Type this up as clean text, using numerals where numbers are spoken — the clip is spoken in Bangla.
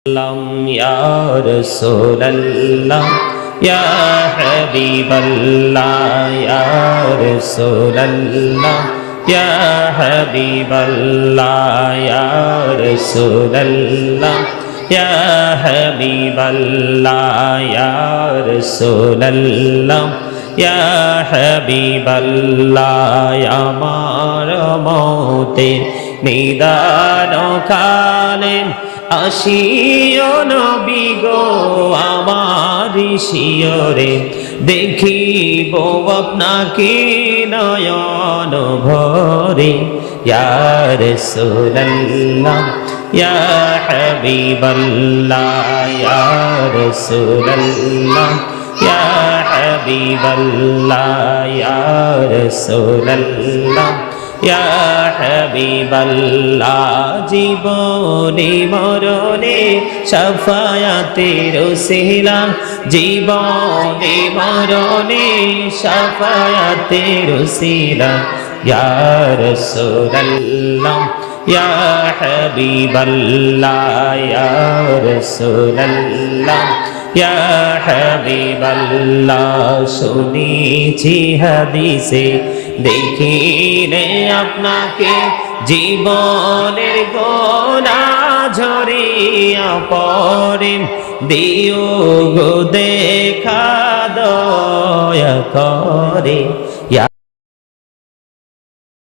Ya Rasulallah, Ya Habiballah, Ya Rasulallah, Ya Habiballah, Ya Rasulallah, Ya Habiballah, Ya Rasulallah, Ya Habiballah, Ya Mauter নিদান কালে আসিও নবী গো আমার শিয়রে দেখিব আপনাকে নয়ন ভরে ইয়া রাসূলুল্লাহ ইয়া হাবিবাল্লাহ ইয়া রাসূলুল্লাহ ইয়া হাবিবাল্লাহ ইয়া রাসূলুল্লাহ ইয়া হাবিবাল্লাহ জীবনে মরণে শাফায়াতের ওসিলা জীবনে মরণে শাফায়াতের ওসিলা ইয়া রাসূলুল্লাহ ইয়া হাবিবাল্লাহ ইয়া রাসূলুল্লাহ ইয়া হাবিবাল্লাহ শুনেছি হাদিসে দেখিলে আপনাকে জীবনের গোনা ঝরিয়া পড়ে দিও গো দেখা দয়া করে